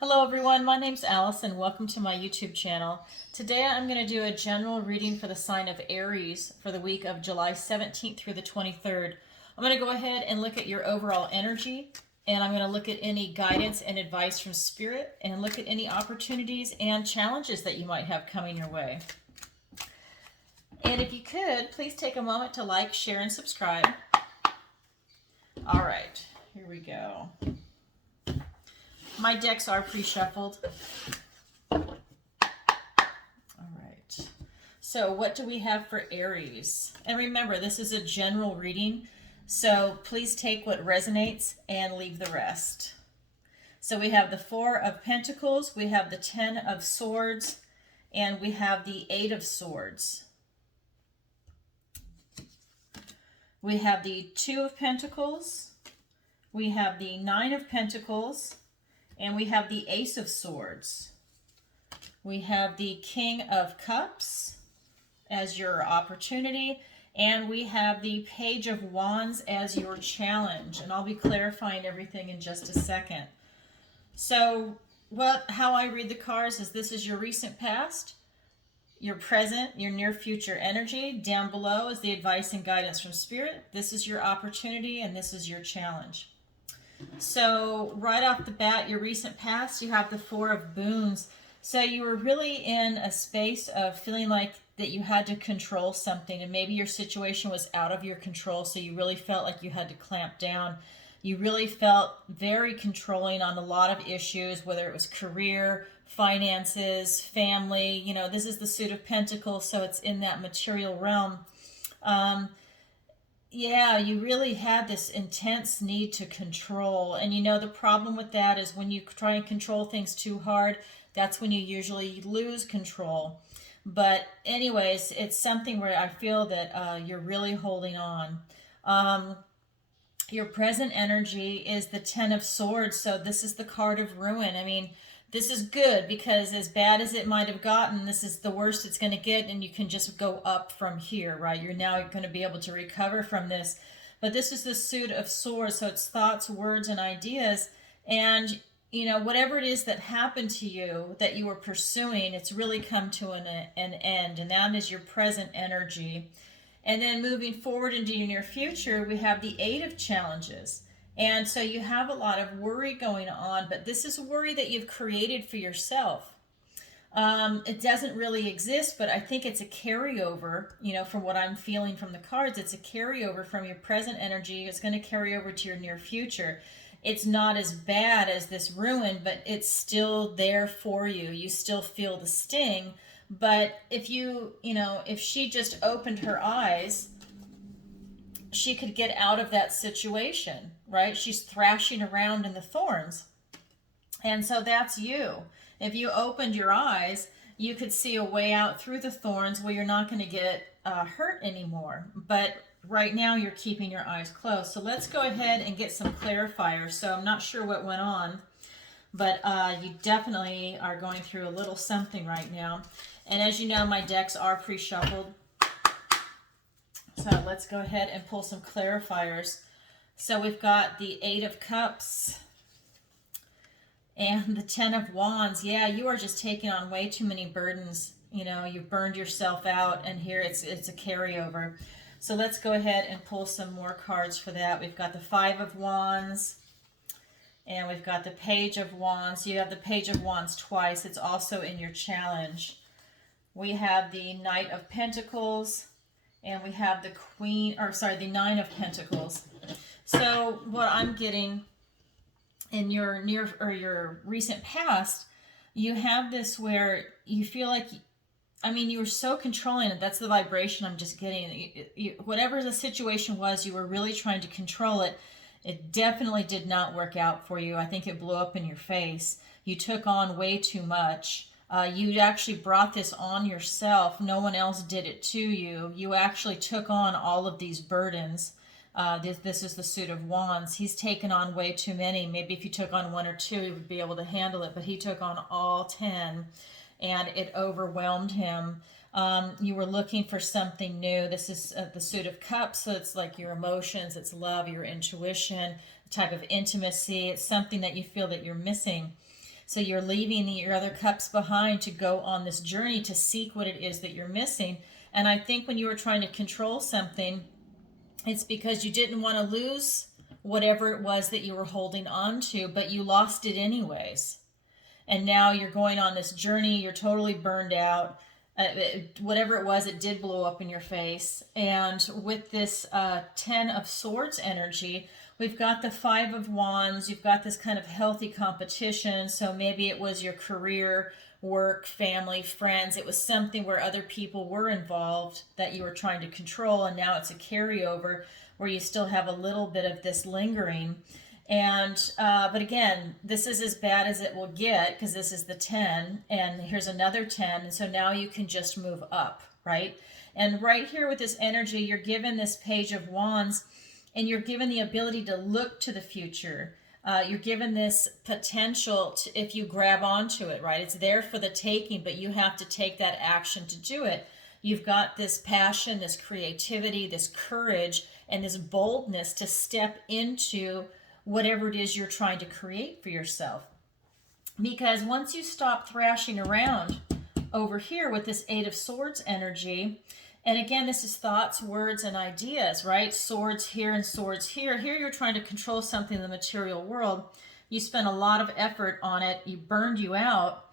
Hello everyone, my name's Alice and welcome to my YouTube channel. Today I'm going to do a general reading for the sign of Aries for the week of July 17th through the 23rd. I'm going to go ahead and look at your overall energy, and I'm going to look at any guidance and advice from Spirit, and look at any opportunities and challenges that you might have coming your way. And if you could, please take a moment to like, share, and subscribe. All right, here we go. My decks are pre-shuffled. All right. So what do we have for Aries? And remember, this is a general reading, so please take what resonates and leave the rest. So we have the Four of Pentacles, we have the Ten of Swords, and we have the Eight of Swords. We have the Two of Pentacles, we have the Nine of Pentacles, and we have the Ace of Swords. We have the King of Cups as your opportunity, and we have the Page of Wands as your challenge. And I'll be clarifying everything in just a second. So how I read the cards is this is your recent past, your present, your near future energy. Down below is the advice and guidance from Spirit. This is your opportunity, and this is your challenge. So right off the bat, your recent past, you have the Four of Boons. So you were really in a space of feeling like that you had to control something, and maybe your situation was out of your control, so you really felt like you had to clamp down. You really felt very controlling on a lot of issues, whether it was career, finances, family. You know, this is the Suit of Pentacles, so it's in that material realm. Yeah, you really had this intense need to control. And you know, the problem with that is when you try and control things too hard, that's when you usually lose control. But anyways, it's something where I feel that you're really holding on. Your present energy is the Ten of Swords, so this is the card of ruin. I mean, this is good because as bad as it might have gotten, this is the worst it's going to get, and you can just go up from here, right? You're now going to be able to recover from this. But this is the Suit of Swords, so it's thoughts, words, and ideas. And, you know, whatever it is that happened to you that you were pursuing, it's really come to an end, and that is your present energy. And then moving forward into your near future, we have the Eight of Challenges. And so you have a lot of worry going on, but this is a worry that you've created for yourself. It doesn't really exist, but I think it's a carryover, you know, from what I'm feeling from the cards. It's a carryover from your present energy. It's going to carry over to your near future. It's not as bad as this ruin, but it's still there for you. You still feel the sting. But if if she just opened her eyes, she could get out of that situation, right? She's thrashing around in the thorns. And so that's you. If you opened your eyes, you could see a way out through the thorns where you're not going to get hurt anymore. But right now you're keeping your eyes closed. So let's go ahead and get some clarifiers. So I'm not sure what went on, but you definitely are going through a little something right now. And as you know, my decks are pre-shuffled. So let's go ahead and pull some clarifiers. So we've got the Eight of Cups and the Ten of Wands. Yeah, you are just taking on way too many burdens. You know, you've burned yourself out, and here it's a carryover. So let's go ahead and pull some more cards for that. We've got the Five of Wands, and we've got the Page of Wands. You have the Page of Wands twice. It's also in your challenge. We have the Knight of Pentacles, and we have the Nine of Pentacles. So what I'm getting in your your recent past, you have this where you feel like, I mean, you were so controlling it. That's the vibration I'm just getting. Whatever the situation was, you were really trying to control it. It definitely did not work out for you. I think it blew up in your face. You took on way too much. You actually brought this on yourself. No one else did it to you. You actually took on all of these burdens. This is the Suit of Wands. He's taken on way too many. Maybe if you took on one or two, he would be able to handle it. But he took on all 10, and it overwhelmed him. You were looking for something new. This is the Suit of Cups, so it's like your emotions, it's love, your intuition, a type of intimacy. It's something that you feel that you're missing. So you're leaving your other cups behind to go on this journey to seek what it is that you're missing. And I think when you were trying to control something, it's because you didn't want to lose whatever it was that you were holding on to, but you lost it anyways. And now you're going on this journey, you're totally burned out. Whatever it was, it did blow up in your face. And with this 10 of Swords energy, we've got the 5 of Wands, you've got this kind of healthy competition. So maybe it was your career, work, family, friends. It was something where other people were involved that you were trying to control, and now it's a carryover where you still have a little bit of this lingering. And but again, this is as bad as it will get, because this is the 10, and here's another 10, and so now you can just move up, right? And right here with this energy, you're given this Page of Wands, and you're given the ability to look to the future. You're given this potential to, if you grab onto it, right? It's there for the taking, but you have to take that action to do it. You've got this passion, this creativity, this courage, and this boldness to step into whatever it is you're trying to create for yourself. Because once you stop thrashing around over here with this 8 of Swords energy, and again, this is thoughts, words, and ideas, right? Swords here and swords here. Here you're trying to control something in the material world. You spent a lot of effort on it. You burned you out.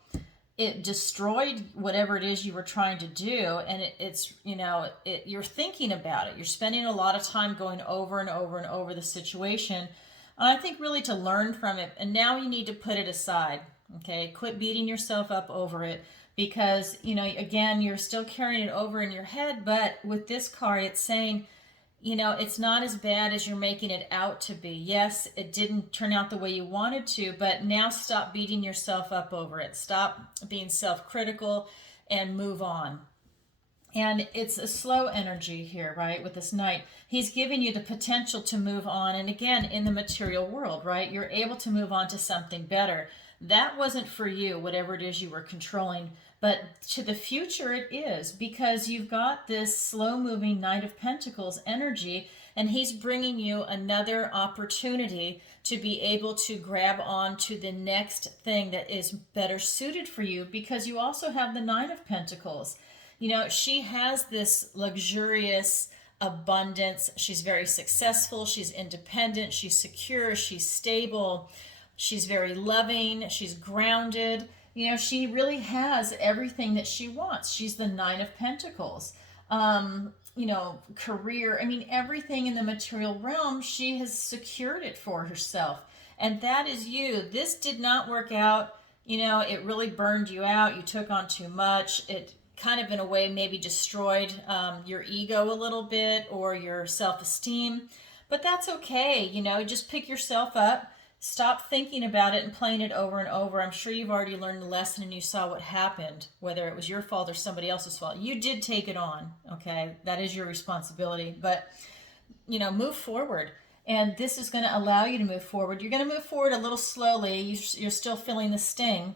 It destroyed whatever it is you were trying to do. And it's, you know, you're thinking about it. You're spending a lot of time going over and over and over the situation. And I think really to learn from it. And now you need to put it aside, okay? Quit beating yourself up over it. Because, you know, again, you're still carrying it over in your head, but with this card, it's saying, you know, it's not as bad as you're making it out to be. Yes, it didn't turn out the way you wanted to, but now stop beating yourself up over it. Stop being self-critical and move on. And it's a slow energy here, right, with this Knight. He's giving you the potential to move on. And again, in the material world, right, you're able to move on to something better. That wasn't for you, whatever it is you were controlling. But to the future it is, because you've got this slow-moving Knight of Pentacles energy, and he's bringing you another opportunity to be able to grab on to the next thing that is better suited for you, because you also have the Nine of Pentacles. You know, she has this luxurious abundance. She's very successful. She's independent. She's secure. She's stable. She's very loving. She's grounded. You know, she really has everything that she wants. She's the Nine of Pentacles. You know, career. I mean, everything in the material realm, she has secured it for herself. And that is you. This did not work out. You know, it really burned you out. You took on too much. It kind of, in a way, maybe destroyed your ego a little bit, or your self-esteem. But that's okay. You know, just pick yourself up. Stop thinking about it and playing it over and over. I'm sure you've already learned the lesson and you saw what happened, whether it was your fault or somebody else's fault. You did take it on, okay? That is your responsibility. But, you know, move forward. And this is going to allow you to move forward. You're going to move forward a little slowly. You're still feeling the sting.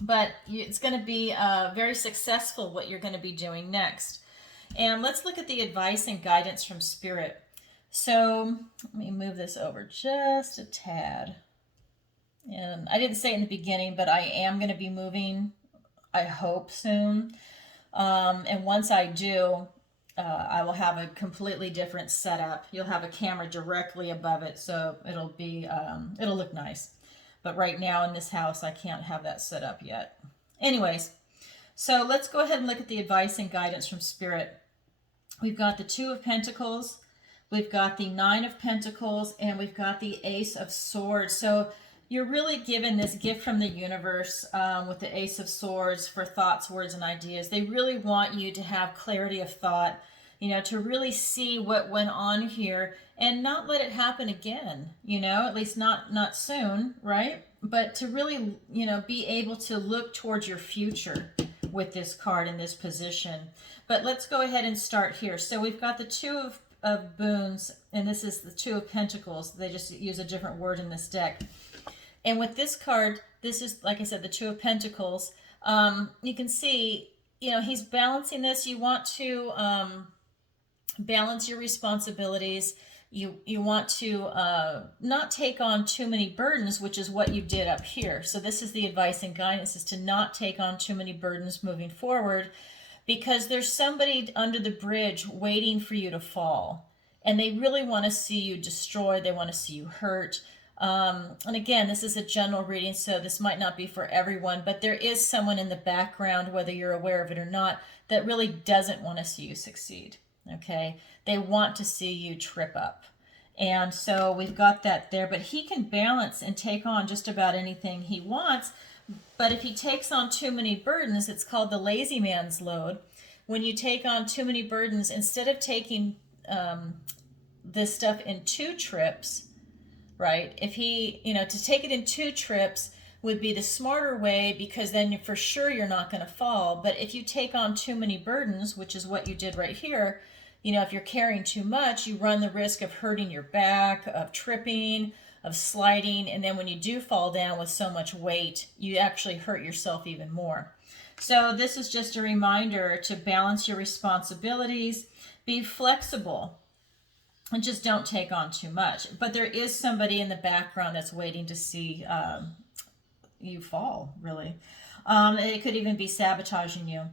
But it's going to be very successful, what you're going to be doing next. And let's look at the advice and guidance from Spirit. So let me move this over just a tad. And I didn't say it in the beginning, but I am going to be moving, I hope, soon. And once I do, I will have a completely different setup. You'll have a camera directly above it, so it'll be, it'll look nice. But right now in this house, I can't have that set up yet. Anyways, so let's go ahead and look at the advice and guidance from Spirit. We've got the Two of Pentacles. We've got the Nine of Pentacles, and we've got the Ace of Swords. So you're really given this gift from the universe with the Ace of Swords for thoughts, words, and ideas. They really want you to have clarity of thought, you know, to really see what went on here and not let it happen again, you know, at least not soon, right? But to really, you know, be able to look towards your future with this card in this position. But let's go ahead and start here. So we've got the Two of Boons, and this is the Two of Pentacles. They just use a different word in this deck. And with this card, this is, like I said, the Two of Pentacles. You can see, you know, he's balancing this. You want to balance your responsibilities. You want to not take on too many burdens, which is what you did up here. So this is the advice and guidance, is to not take on too many burdens moving forward, because there's somebody under the bridge waiting for you to fall. And they really want to see you destroyed. They want to see you hurt. And again, this is a general reading, so this might not be for everyone, but there is someone in the background, whether you're aware of it or not, that really doesn't want to see you succeed. Okay? They want to see you trip up. And so we've got that there, but he can balance and take on just about anything he wants. But if he takes on too many burdens, it's called the lazy man's load. When you take on too many burdens, instead of taking this stuff in 2 trips, right? If he, to take it in 2 trips would be the smarter way, because then for sure you're not going to fall. But if you take on too many burdens, which is what you did right here, if you're carrying too much, you run the risk of hurting your back, of tripping, of sliding. And then when you do fall down with so much weight, you actually hurt yourself even more. So this is just a reminder to balance your responsibilities, be flexible, and just don't take on too much. But there is somebody in the background that's waiting to see you fall, really. It could even be sabotaging you.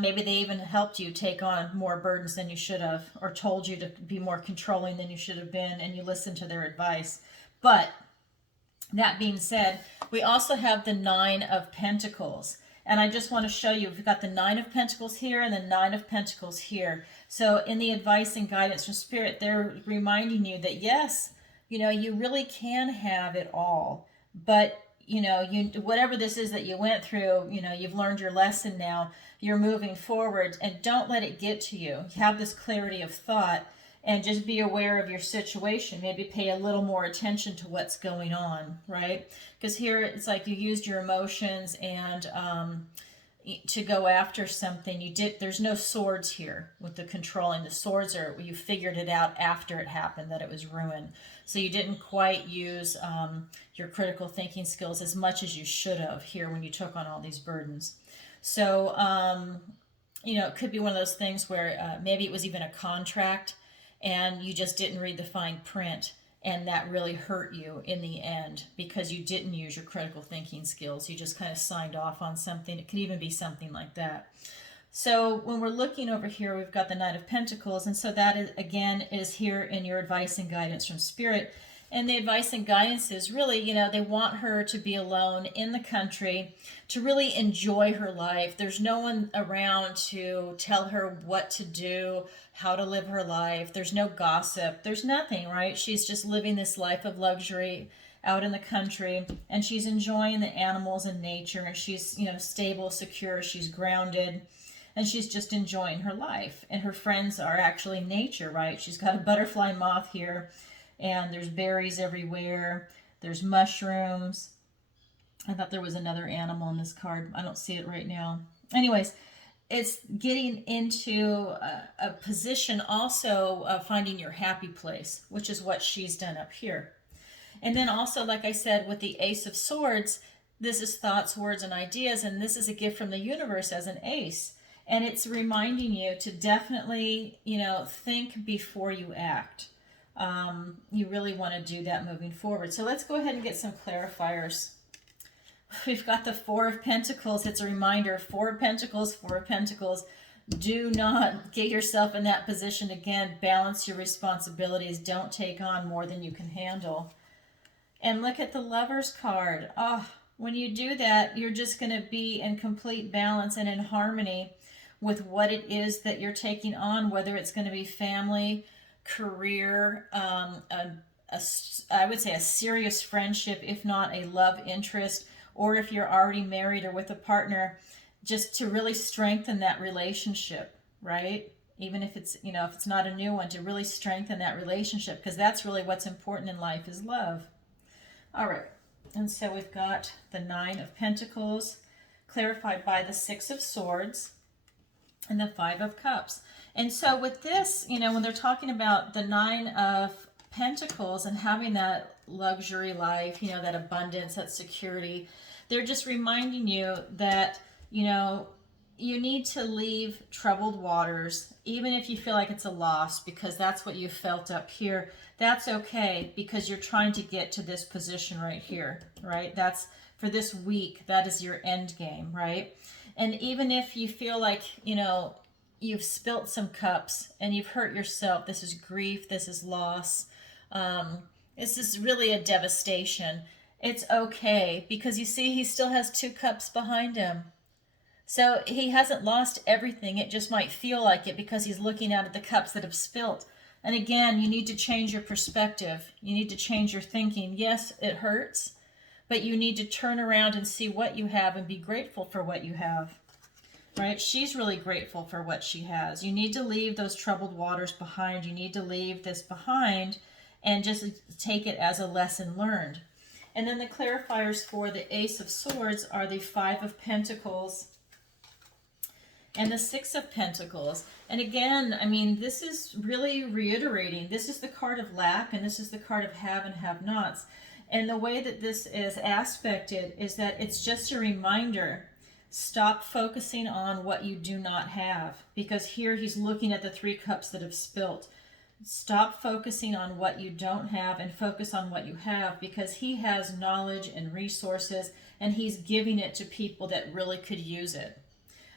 Maybe they even helped you take on more burdens than you should have, or told you to be more controlling than you should have been, and you listened to their advice. But that being said, we also have the 9 of Pentacles. And I just want to show you, we've got the 9 of Pentacles here and the 9 of Pentacles here. So in the advice and guidance from Spirit, they're reminding you that yes, you really can have it all. But, whatever this is that you went through, you've learned your lesson now. You're moving forward, and don't let it get to you. Have this clarity of thought and just be aware of your situation. Maybe pay a little more attention to what's going on, right? Because here it's like you used your emotions and to go after something. There's no swords here with the controlling. The swords are, you figured it out after it happened, that it was ruined. So you didn't quite use your critical thinking skills as much as you should have here when you took on all these burdens. So, it could be one of those things where maybe it was even a contract and you just didn't read the fine print, and that really hurt you in the end because you didn't use your critical thinking skills. You just kind of signed off on something. It could even be something like that. So when we're looking over here, we've got the Knight of Pentacles, and so that is, again, is here in your advice and guidance from Spirit. And the advice and guidance is really, they want her to be alone in the country, to really enjoy her life. There's no one around to tell her what to do, how to live her life. There's no gossip. There's nothing, right? She's just living this life of luxury out in the country, and she's enjoying the animals and nature, and she's, stable, secure, she's grounded, and she's just enjoying her life. And her friends are actually nature, right? She's got a butterfly moth here, and there's berries everywhere. There's mushrooms. I thought there was another animal in this card. I don't see it right now. Anyways, it's getting into a position also of finding your happy place, which is what she's done up here. And then also, like I said, with the Ace of Swords, this is thoughts, words, and ideas, and this is a gift from the universe as an ace. And it's reminding you to definitely, think before you act. You really want to do that moving forward. So let's go ahead and get some clarifiers. We've got the 4 of Pentacles. It's a reminder, 4 of Pentacles, 4 of Pentacles. Do not get yourself in that position again. Balance your responsibilities. Don't take on more than you can handle. And look at the Lover's card. When you do that, you're just going to be in complete balance and in harmony with what it is that you're taking on, whether it's going to be family, career, I would say a serious friendship, if not a love interest, or if you're already married or with a partner, just to really strengthen that relationship, right? Even if it's, if it's not a new one, to really strengthen that relationship, because that's really what's important in life, is love. All right, and so we've got the 9 of Pentacles clarified by the 6 of Swords and the 5 of Cups. And so with this, when they're talking about the 9 of Pentacles and having that luxury life, that abundance, that security, they're just reminding you that, you need to leave troubled waters, even if you feel like it's a loss, because that's what you felt up here. That's okay, because you're trying to get to this position right here, right? That's for this week, that is your end game, right? And even if you feel like, you know, you've spilt some cups and you've hurt yourself, this is grief, this is loss, this is really a devastation. It's okay, because you see, he still has 2 cups behind him. So he hasn't lost everything. It just might feel like it because he's looking out at the cups that have spilt. And again, you need to change your perspective. You need to change your thinking. Yes, it hurts, but you need to turn around and see what you have and be grateful for what you have. Right? She's really grateful for what she has. You need to leave those troubled waters behind. You need to leave this behind and just take it as a lesson learned. And then the clarifiers for the Ace of Swords are the 5 of Pentacles and the 6 of Pentacles. And again, I mean, this is really reiterating. This is the card of lack, and this is the card of have and have nots. And the way that this is aspected is that it's just a reminder. Stop focusing on what you do not have, because here he's looking at the 3 cups that have spilt. Stop focusing on what you don't have and focus on what you have, because he has knowledge and resources, and he's giving it to people that really could use it.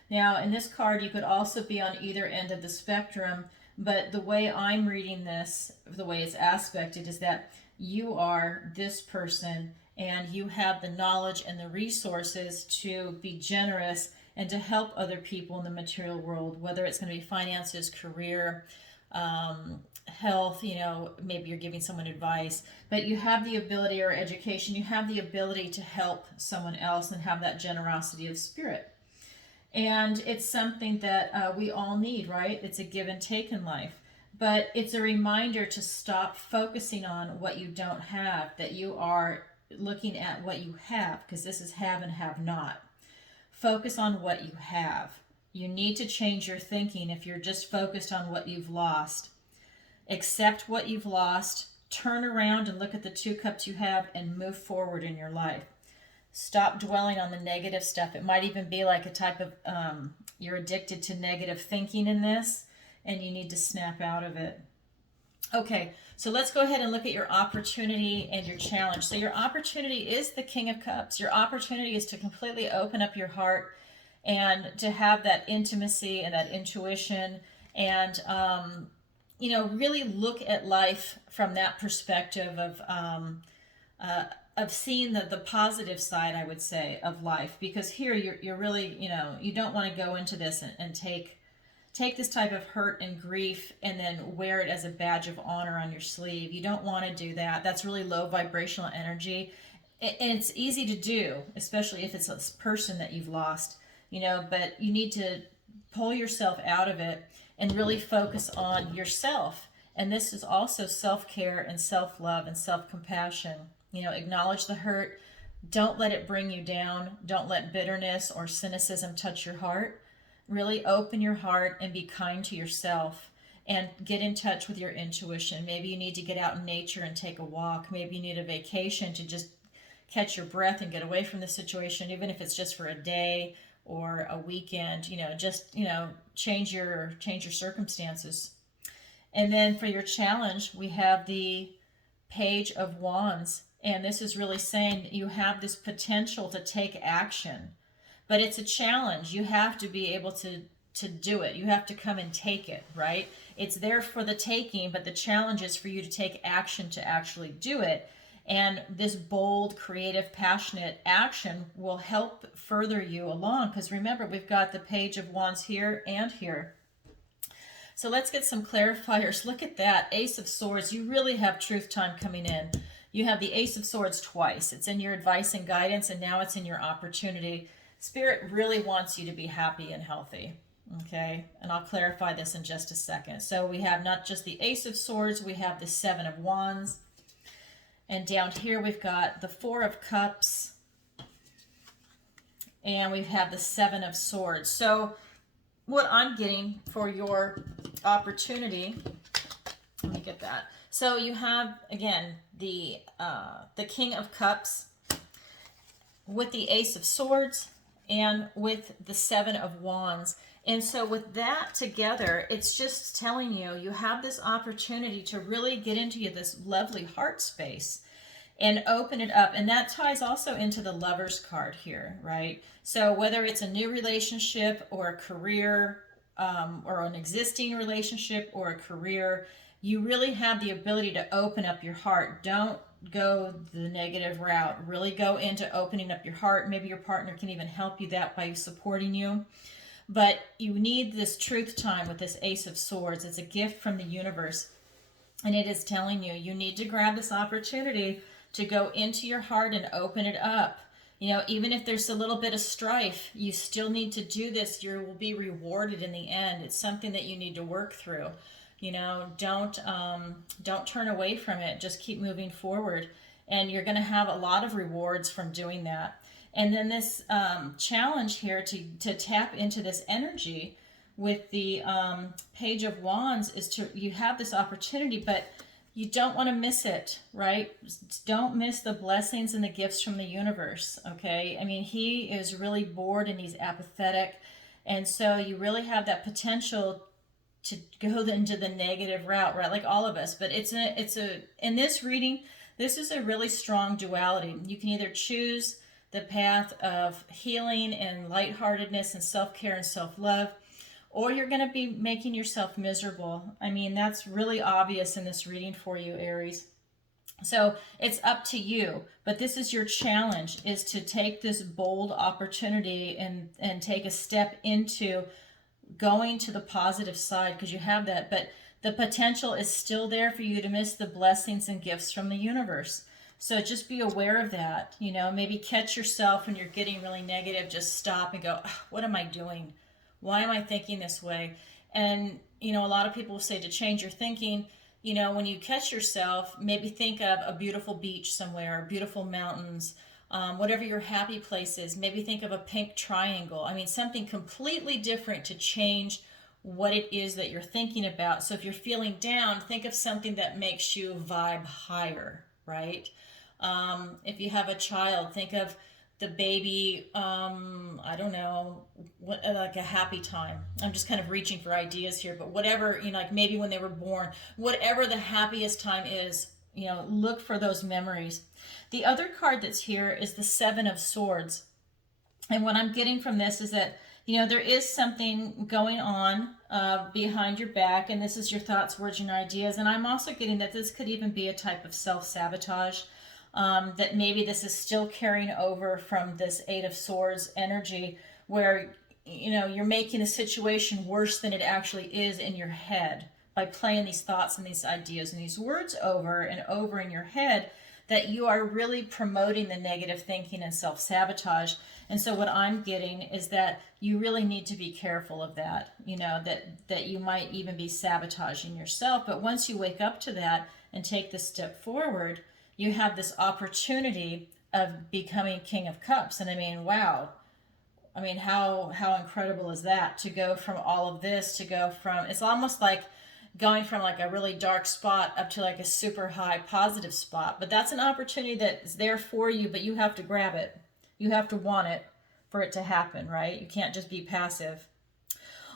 Now, in this card, you could also be on either end of the spectrum, but the way I'm reading this, the way it's aspected, is that you are this person and you have the knowledge and the resources to be generous and to help other people in the material world, whether it's going to be finances, career, health, you know, maybe you're giving someone advice, but you have the ability, or education, you have the ability to help someone else and have that generosity of spirit. And it's something that we all need, right? It's a give and take in life. But it's a reminder to stop focusing on what you don't have, that you are looking at what you have, because this is have and have not. Focus on what you have. You need to change your thinking if you're just focused on what you've lost. Accept what you've lost, turn around and look at the 2 cups you have, and move forward in your life. Stop dwelling on the negative stuff. It might even be like a type of, you're addicted to negative thinking in this, and you need to snap out of it. Okay, so let's go ahead and look at your opportunity and your challenge. So your opportunity is the King of Cups. Your opportunity is to completely open up your heart and to have that intimacy and that intuition, and you know, really look at life from that perspective of seeing the positive side, I would say, of life. Because here you're really, you know, you don't want to go into this and take this type of hurt and grief and then wear it as a badge of honor on your sleeve. You don't want to do that. That's really low vibrational energy. And it's easy to do, especially if it's a person that you've lost, you know, but you need to pull yourself out of it and really focus on yourself. And this is also self-care and self-love and self-compassion. You know, acknowledge the hurt. Don't let it bring you down. Don't let bitterness or cynicism touch your heart. Really open your heart and be kind to yourself, and get in touch with your intuition. Maybe you need to get out in nature and take a walk. Maybe you need a vacation to just catch your breath and get away from the situation, even if it's just for a day or a weekend. You know, just, you know, change your circumstances. And then for your challenge, we have the Page of Wands. And this is really saying you have this potential to take action, but it's a challenge. You have to be able to do it. You have to come and take it, right? It's there for the taking, but the challenge is for you to take action to actually do it. And this bold, creative, passionate action will help further you along, because remember, we've got the Page of Wands here and here. So let's get some clarifiers. Look at that. Ace of Swords. You really have truth time coming in. You have the Ace of Swords twice. It's in your advice and guidance, and now it's in your opportunity. Spirit really wants you to be happy and healthy. Okay, and I'll clarify this in just a second. So we have not just the Ace of Swords, we have the 7 of Wands. And down here we've got the 4 of Cups. And we have the 7 of Swords. So what I'm getting for your opportunity, let me get that. So you have, again, the King of Cups with the Ace of Swords and with the Seven of Wands. And so with that together, it's just telling you, you have this opportunity to really get into this lovely heart space and open it up. And that ties also into the Lover's card here, right? So whether it's a new relationship or a career, or an existing relationship or a career, you really have the ability to open up your heart. Don't go the negative route. Really go into opening up your heart. Maybe your partner can even help you that by supporting you. But you need this truth time with this Ace of Swords. It's a gift from the universe. And it is telling you, you need to grab this opportunity to go into your heart and open it up. You know, even if there's a little bit of strife, you still need to do this. You will be rewarded in the end. It's something that you need to work through. You know, don't turn away from it. Just keep moving forward. And you're going to have a lot of rewards from doing that. And then this challenge here to tap into this energy with the Page of Wands is you have this opportunity, but you don't want to miss it, right? Don't miss the blessings and the gifts from the universe, okay? I mean, he is really bored and he's apathetic. And so you really have that potential to go into the negative route, right? Like all of us. But in this reading, this is a really strong duality. You can either choose the path of healing and lightheartedness and self-care and self-love, or you're going to be making yourself miserable. I mean, that's really obvious in this reading for you, Aries. So it's up to you, but this is your challenge, is to take this bold opportunity and take a step into going to the positive side, because you have that, but the potential is still there for you to miss the blessings and gifts from the universe. So just be aware of that. You know, maybe catch yourself when you're getting really negative. Just stop and go, what am I doing? Why am I thinking this way? And, you know, a lot of people say to change your thinking, you know, when you catch yourself, maybe think of a beautiful beach somewhere, beautiful mountains, whatever your happy place is. Maybe think of a pink triangle. I mean, something completely different to change what it is that you're thinking about. So if you're feeling down, think of something that makes you vibe higher, right? If you have a child, think of the baby, I don't know, like a happy time. I'm just kind of reaching for ideas here, but whatever, you know, like maybe when they were born, whatever the happiest time is, you know, look for those memories. The other card that's here is the Seven of Swords. And what I'm getting from this is that, you know, there is something going on behind your back, and this is your thoughts, words, and ideas. And I'm also getting that this could even be a type of self-sabotage. That maybe this is still carrying over from this Eight of Swords energy, where, you know, you're making a situation worse than it actually is in your head by playing these thoughts and these ideas and these words over and over in your head, that you are really promoting the negative thinking and self-sabotage. And so what I'm getting is that you really need to be careful of that, you know, that you might even be sabotaging yourself. But once you wake up to that and take this step forward, you have this opportunity of becoming King of Cups. And I mean, wow. I mean, how incredible is that, to go from all of this, to go from, it's almost like going from like a really dark spot up to like a super high positive spot. But that's an opportunity that is there for you, but you have to grab it. You have to want it for it to happen, right? You can't just be passive.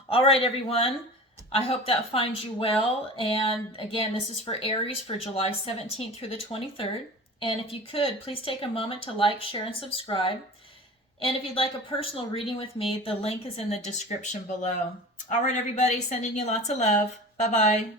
All right, everyone. I hope that finds you well. And again, this is for Aries for July 17th through the 23rd. And if you could, please take a moment to like, share, and subscribe. And if you'd like a personal reading with me, the link is in the description below. All right, everybody, sending you lots of love. Bye-bye.